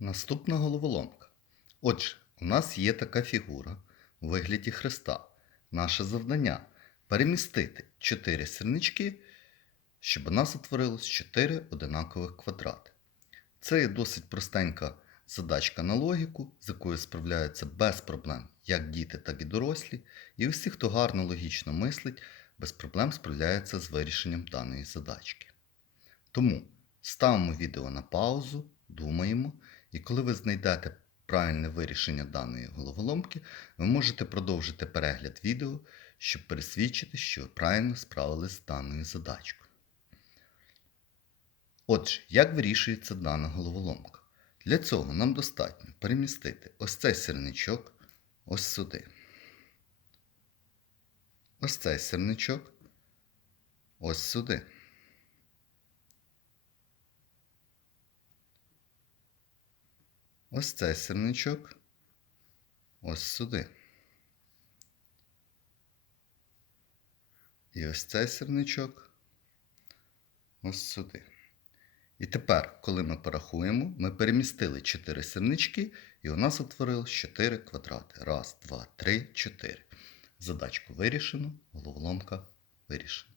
Наступна головоломка. Отже, у нас є така фігура у вигляді хреста. Наше завдання перемістити 4 сірнички, щоб у нас утворилось 4 одинакових квадрати. Це є досить простенька задачка на логіку, з якою справляються без проблем як діти, так і дорослі. І всі, хто гарно логічно мислить, без проблем справляється з вирішенням даної задачки. Тому ставимо відео на паузу, думаємо, і коли ви знайдете правильне вирішення даної головоломки, ви можете продовжити перегляд відео, щоб пересвідчити, що ви правильно справились з даною задачкою. Отже, як вирішується дана головоломка? Для цього нам достатньо перемістити ось цей сірничок ось сюди. Ось цей сірничок ось сюди. Ось цей сірничок ось сюди. І ось цей сірничок ось сюди. І тепер, коли ми порахуємо, ми перемістили 4 сірнички, і у нас утворилось 4 квадрати. Раз, два, три, чотири. Задачку вирішено, головоломка вирішена.